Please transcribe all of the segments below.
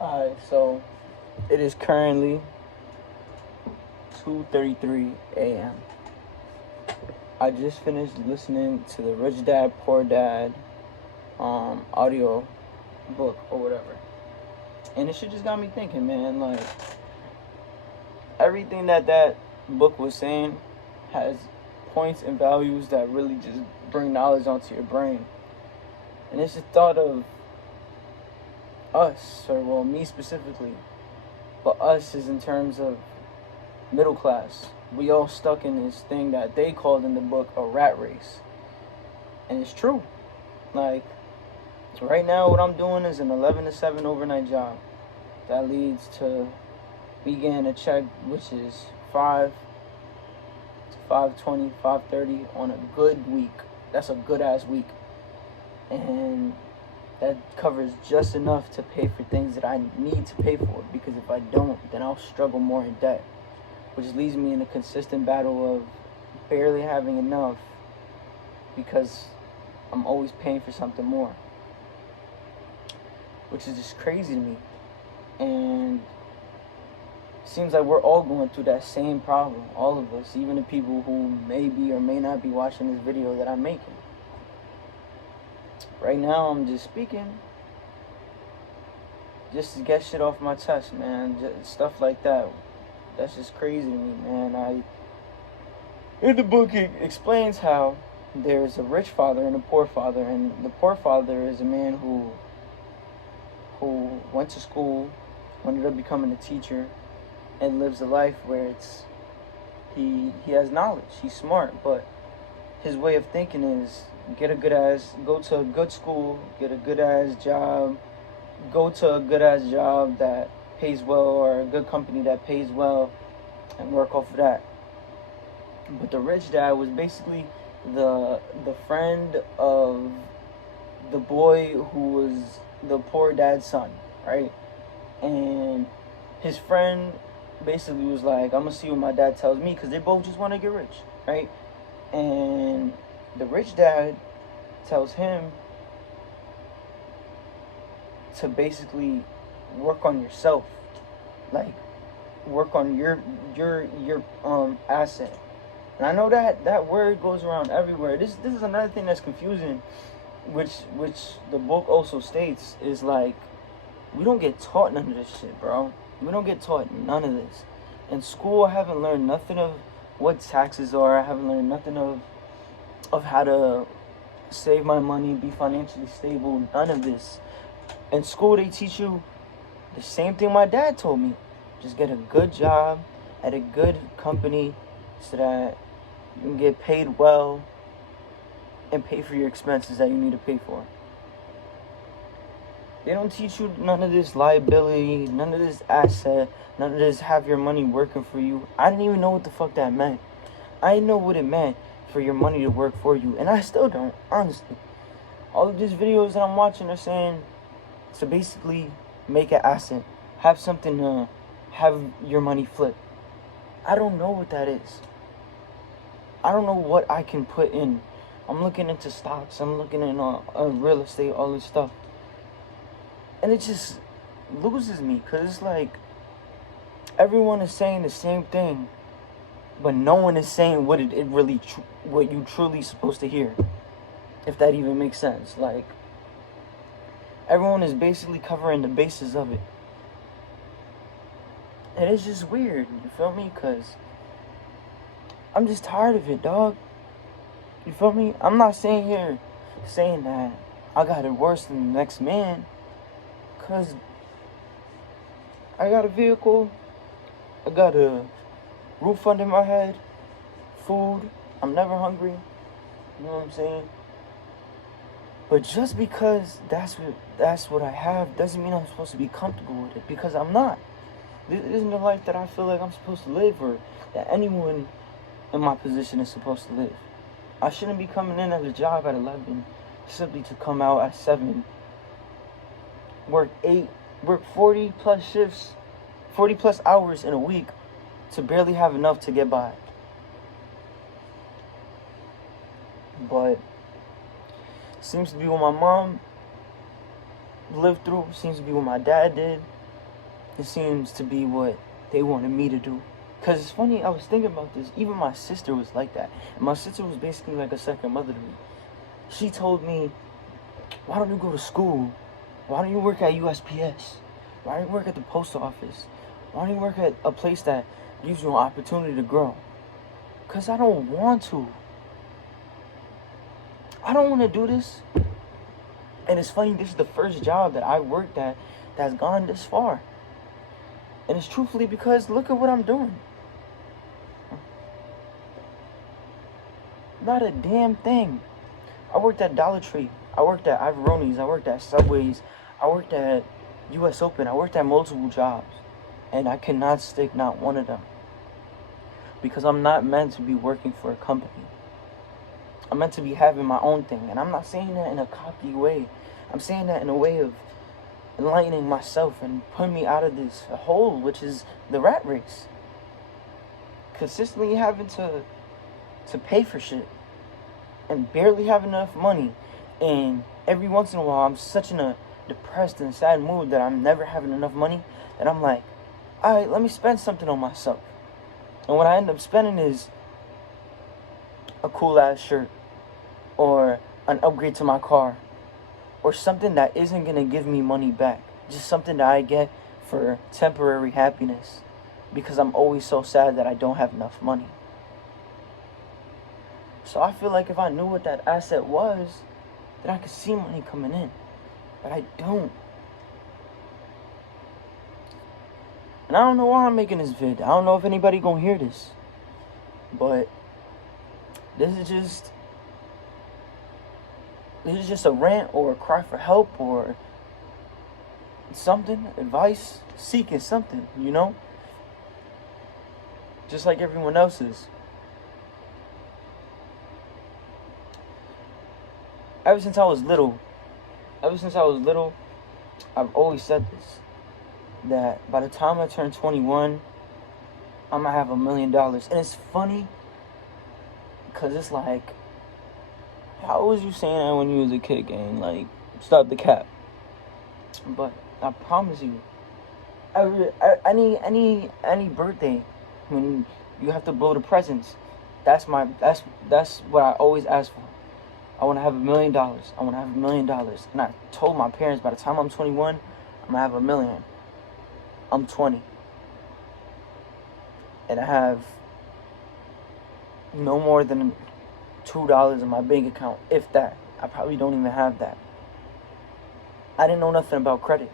Alright, so it is currently 2:33 a.m. I just finished listening to the Rich Dad Poor Dad audio book or whatever. And it shit just got me thinking, man, like everything that book was saying has points and values that really just bring knowledge onto your brain. And it's the thought of us, or well, me specifically, but us is in terms of middle class. We all stuck in this thing that they called in the book a rat race. And it's true. Like, right now what I'm doing is an 11 to 7 overnight job. That leads to me getting a check which is 5 to 5:20, 5:30 on a good week. That's a good ass week. And that covers just enough to pay for things that I need to pay for, because if I don't, then I'll struggle more in debt, which leaves me in a consistent battle of barely having enough because I'm always paying for something more, which is just crazy to me. And it seems like we're all going through that same problem, all of us, even the people who may be or may not be watching this video that I'm making. Right now I'm just speaking just to get shit off my chest, man. Just stuff like that. That's just crazy to me, man. In the book it explains how there's a rich father and a poor father, and the poor father is a man who went to school, ended up becoming a teacher, and lives a life where he has knowledge, he's smart, but his way of thinking is go to a good school, get a good ass job, go to a good ass job that pays well, or a good company that pays well, and work off of that. But the rich dad was basically the friend of the boy who was the poor dad's son, right? And his friend basically was like, I'm gonna see what my dad tells me, because they both just want to get rich, right? And the rich dad tells him to basically work on yourself, like work on your asset. And I know that word goes around everywhere. This is another thing that's confusing, which the book also states, is like, we don't get taught none of this shit, bro. We don't get taught none of this. In school, I haven't learned nothing of what taxes are. I haven't learned nothing of how to save my money, be financially stable, none of this. In school, they teach you the same thing my dad told me. Just get a good job at a good company so that you can get paid well and pay for your expenses that you need to pay for. They don't teach you none of this liability, none of this asset, none of this have your money working for you. I didn't even know what the fuck that meant. I didn't know what it meant for your money to work for you, and I still don't, honestly. All of these videos that I'm watching are saying to basically make an asset, have something to have your money flip. I don't know what that is. I don't know what I can put in. I'm looking into stocks, I'm looking in real estate, all this stuff. And it just loses me, because it's like everyone is saying the same thing, but no one is saying what what you truly supposed to hear, if that even makes sense. Like, everyone is basically covering the bases of it, and it's just weird, you feel me? Because I'm just tired of it, dog. You feel me? I'm not saying that I got it worse than the next man, because I got a vehicle, I got a roof under my head, food, I'm never hungry, you know what I'm saying? But just because that's what I have doesn't mean I'm supposed to be comfortable with it, because I'm not. This isn't the life that I feel like I'm supposed to live, or that anyone in my position is supposed to live. I shouldn't be coming in at a job at 11 simply to come out at 7, work 40 plus shifts, 40 plus hours in a week to barely have enough to get by. But seems to be what my mom lived through, seems to be what my dad did, it seems to be what they wanted me to do. Because it's funny, I was thinking about this. Even my sister was like that. And my sister was basically like a second mother to me. She told me, why don't you go to school? Why don't you work at USPS? Why don't you work at the post office? Why don't you work at a place that gives you an opportunity to grow? Because I don't want to. I don't want to do this. And it's funny, this is the first job that I worked at that's gone this far. And it's truthfully because look at what I'm doing. Not a damn thing. I worked at Dollar Tree. I worked at Ivoroni's. I worked at Subway's. I worked at US Open. I worked at multiple jobs. And I cannot stick not one of them. Because I'm not meant to be working for a company. I'm meant to be having my own thing. And I'm not saying that in a cocky way. I'm saying that in a way of enlightening myself and putting me out of this hole, which is the rat race. Consistently having to pay for shit. And barely have enough money. And every once in a while, I'm such in a depressed and sad mood that I'm never having enough money. That I'm like, alright, let me spend something on myself. And what I end up spending is a cool ass shirt. Or an upgrade to my car. Or something that isn't going to give me money back. Just something that I get for temporary happiness. Because I'm always so sad that I don't have enough money. So I feel like if I knew what that asset was, then I could see money coming in. But I don't. And I don't know why I'm making this vid. I don't know if anybody gonna hear this. But this is just a rant or a cry for help or something, advice, seeking something, you know? Just like everyone else is. Ever since I was little, I've always said this, that by the time I turn 21, I'm gonna have $1 million. And it's funny, because it's like, how was you saying that when you was a kid, gang? Like, stop the cap. But I promise you, any birthday, when you have to blow the presents, that's what I always ask for. I want to have $1 million. I want to have $1 million. And I told my parents, by the time I'm 21, I'm going to have $1 million. I'm 20. And I have no more than $2 in my bank account, if that. I probably don't even have that. I didn't know nothing about credit.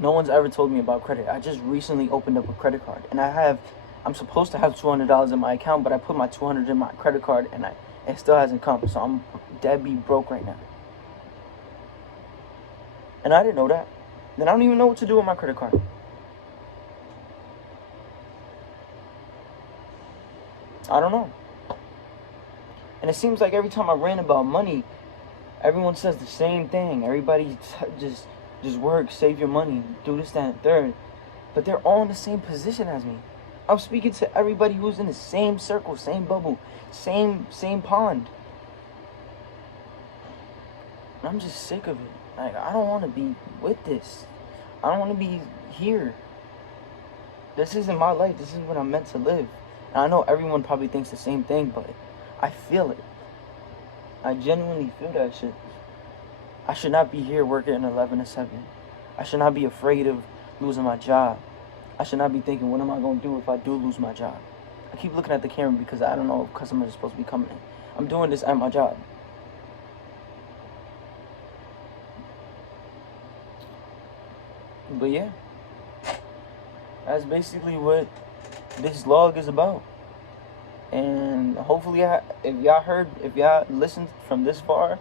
No one's ever told me about credit. I just recently opened up a credit card. And I'm supposed to have $200 in my account, but I put my $200 in my credit card and it still hasn't come. So I'm deadbeat broke right now. And I didn't know that. Then I don't even know what to do with my credit card. I don't know. And it seems like every time I rant about money, everyone says the same thing. Everybody just work, save your money, do this, that, and third. But they're all in the same position as me. I'm speaking to everybody who's in the same circle, same bubble, same pond. And I'm just sick of it. Like, I don't want to be with this. I don't want to be here. This isn't my life. This isn't what I'm meant to live. And I know everyone probably thinks the same thing, but I feel it. I genuinely feel that shit. I should not be here working an 11 to 7. I should not be afraid of losing my job. I should not be thinking, what am I going to do if I do lose my job? I keep looking at the camera because I don't know if customers are supposed to be coming in. I'm doing this at my job. But yeah, that's basically what this vlog is about. And hopefully, if y'all listened from this far,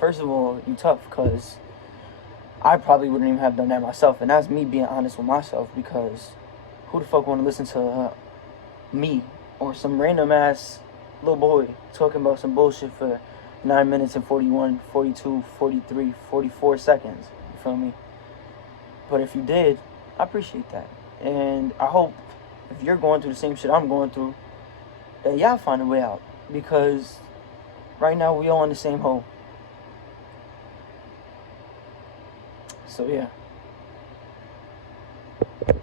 first of all, you tough, because I probably wouldn't even have done that myself. And that's me being honest with myself, because who the fuck want to listen to me or some random ass little boy talking about some bullshit for 9 minutes and 41, 42, 43, 44 seconds? You feel me? But if you did, I appreciate that. And I hope if you're going through the same shit I'm going through, that y'all find a way out. Because right now we all in the same hole. So yeah.